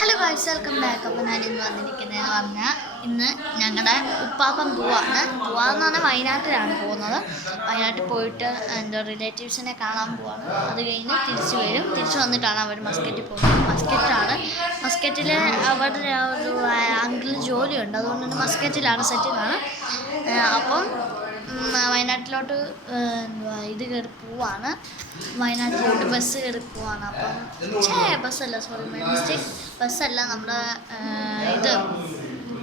Hello guys, welcome back. അപ്പോൾ ഞാനിന്ന് വന്നിരിക്കുന്നതെന്ന് പറഞ്ഞാൽ ഇന്ന് ഞങ്ങളുടെ ഉപ്പാപ്പൻ പോവാന്ന് പറഞ്ഞാൽ വയനാട്ടിലാണ് പോകുന്നത്. വയനാട്ടിൽ പോയിട്ട് റിലേറ്റീവ്സിനെ കാണാൻ പോവാണ്. അത് കഴിഞ്ഞ് തിരിച്ചു വരും. തിരിച്ചു വന്നിട്ടാണ് അവർ മസ്കറ്റിൽ പോകുന്നത്. മസ്കറ്റിൽ അവരുടെ ഒരു അങ്കിളിന് ജോലിയുണ്ട്, അതുകൊണ്ട് തന്നെ മസ്കറ്റിലാണ് സെറ്റിലാണ്. അപ്പം വയനാട്ടിലോട്ട് ഇത് കയറി പോവാണ്. വയനാട്ടിലോട്ട് ബസ് കയറി പോവാണ്. അപ്പം ബസ്സല്ല, സോറി മിസ്റ്റേക്ക്, ബസ്സല്ല, നമ്മുടെ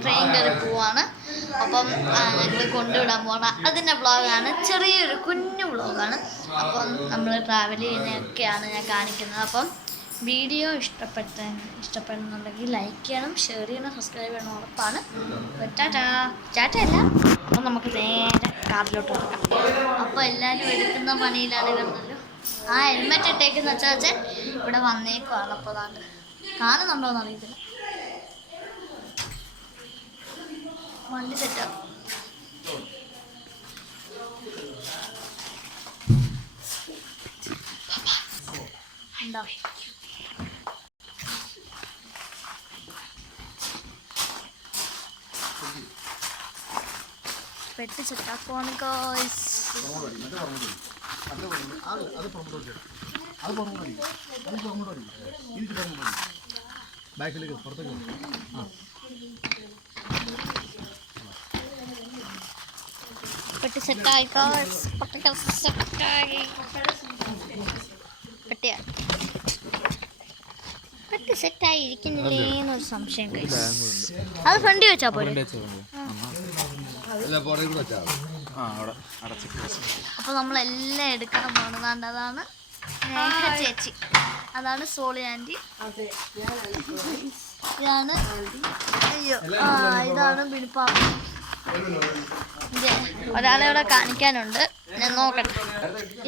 ട്രെയിൻ കയറി പോവാണ്. അപ്പം ഞങ്ങൾ കൊണ്ടുവിടാൻ പോകണം. അതിൻ്റെ വ്ളോഗാണ്, ചെറിയൊരു കുഞ്ഞു വ്ളോഗാണ്. അപ്പം നമ്മൾ ട്രാവൽ ചെയ്യുന്നതൊക്കെയാണ് ഞാൻ കാണിക്കുന്നത്. അപ്പം വീഡിയോ ഇഷ്ടപ്പെടുന്നുണ്ടെങ്കിൽ ലൈക്ക് ചെയ്യണം, ഷെയർ ചെയ്യണം, സബ്സ്ക്രൈബ് ചെയ്യണം, ഉറപ്പാണ്. ടാറ്റയല്ല. അപ്പം നമുക്ക് നേരെ കാറിലോട്ട് പോകാം. അപ്പോൾ എല്ലാവരും എടുക്കുന്ന പണിയിലാണ് കണ്ടല്ലോ. ഹെൽമെറ്റ് ഇട്ടേക്കെന്ന് വെച്ചാൽ ഇവിടെ വന്നേക്കുവാണ്. അപ്പോൾ അതാണ്ട് കാണുന്നുണ്ടോയെന്ന് അറിയത്തില്ല. വണ്ടി സെറ്റാണ്. ഉണ്ടോ? പെട്ടി സെറ്റാക്കുവാണ് ഗോയ്സ്. പെട്ടി സെറ്റായി ഗോയ്സ്. പെട്ടി സെറ്റായി ഇരിക്കുന്നില്ലേ എന്നൊരു സംശയം ഗോയ്സ്. അത് ഫ്രണ്ടിൽ വെച്ചാൽ പോലെ. അപ്പോൾ നമ്മളെല്ലാം എടുക്കണം പോകുന്നതാണ്ട്. അതാണ് ചേച്ചി, അതാണ് സോളി ആൻറ്റി, ഇതാണ് ഇതാണ് ബിനിപ്പാപ്പ. ഒരാളെ ഇവിടെ കാണിക്കാനുണ്ട്, ഞാൻ നോക്കട്ടെ.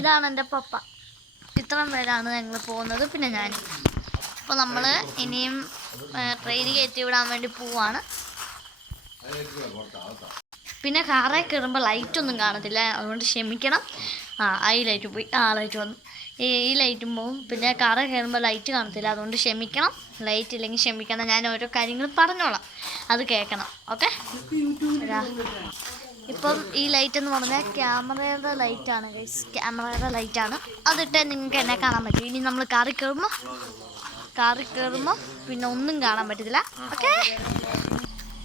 ഇതാണ് എൻ്റെ പപ്പ. ഇത്രയും പേരാണ് ഞങ്ങൾ പോകുന്നത്, പിന്നെ ഞാൻ. അപ്പോൾ നമ്മൾ ഇനിയും ട്രെയിൻ കയറ്റി വിടാൻ വേണ്ടി പോവാണ്. പിന്നെ കാറിൽ കയറുമ്പോൾ ലൈറ്റൊന്നും കാണത്തില്ല, അതുകൊണ്ട് ക്ഷമിക്കണം. ഈ ലൈറ്റ് പോയി, ലൈറ്റ് വന്നു. ഈ ലൈറ്റും പോവും. പിന്നെ കാറിൽ കയറുമ്പോൾ ലൈറ്റ് കാണത്തില്ല, അതുകൊണ്ട് ക്ഷമിക്കണം. ലൈറ്റ് ഇല്ലെങ്കിൽ ക്ഷമിക്കണം. ഞാൻ ഓരോ കാര്യങ്ങൾ പറഞ്ഞോളാം, അത് കേൾക്കണം. ഓക്കെ. ഇപ്പം ഈ ലൈറ്റ് എന്ന് പറഞ്ഞാൽ ക്യാമറയുടെ ലൈറ്റാണ് ഗൈസ്, ക്യാമറയുടെ ലൈറ്റാണ്. അതിട്ട് നിങ്ങൾക്ക് എന്നെ കാണാൻ പറ്റും. ഇനി നമ്മൾ കാറിൽ കയറുമ്പോൾ പിന്നെ ഒന്നും കാണാൻ പറ്റത്തില്ല. ഓക്കെ.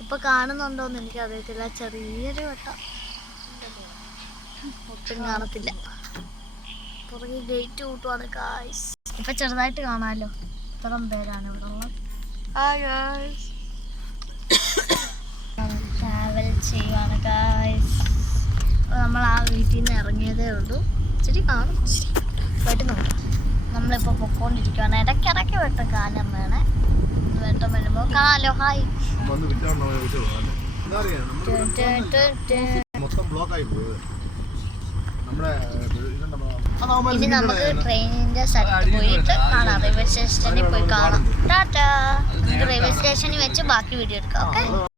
ഇപ്പോൾ കാണുന്നുണ്ടോയെന്ന് എനിക്കറിയത്തില്ല, ചെറിയൊരു വട്ടം, ഒട്ടും കാണത്തില്ല. പുറകെ ഗേറ്റ് കൂട്ടുവാണ് ഗായ്സ്. ഇപ്പം ചെറുതായിട്ട് കാണാമല്ലോ, ഇത്രയും പേരാണ് ഇവിടെ ഉള്ളത്. ട്രാവൽ ചെയ്യുവാണ് ഗായ്സ്. അപ്പോൾ നമ്മൾ വീട്ടിൽ നിന്ന് ഇറങ്ങിയതേ ഉള്ളൂ. ഇച്ചിരി കാണും, പോയിട്ട് നോക്കാം. നമ്മളിപ്പോൾ പൊക്കോണ്ടിരിക്കുകയാണ്. ഇടയ്ക്കിടയ്ക്ക് വെട്ടം കാലം വേണേ, വെട്ടം വരുമ്പോൾ കാണാമല്ലോ. ഹായ്. ഇനി നമുക്ക് ട്രെയിനിന്റെ സ്ഥലത്ത് പോയിട്ട് കാണാം, റെയിൽവേ സ്റ്റേഷനിൽ പോയി കാണാം. ടാറ്റാ. റെയിൽവേ സ്റ്റേഷനിൽ വെച്ച് ബാക്കി വീഡിയോ എടുക്കാം. ഓക്കെ.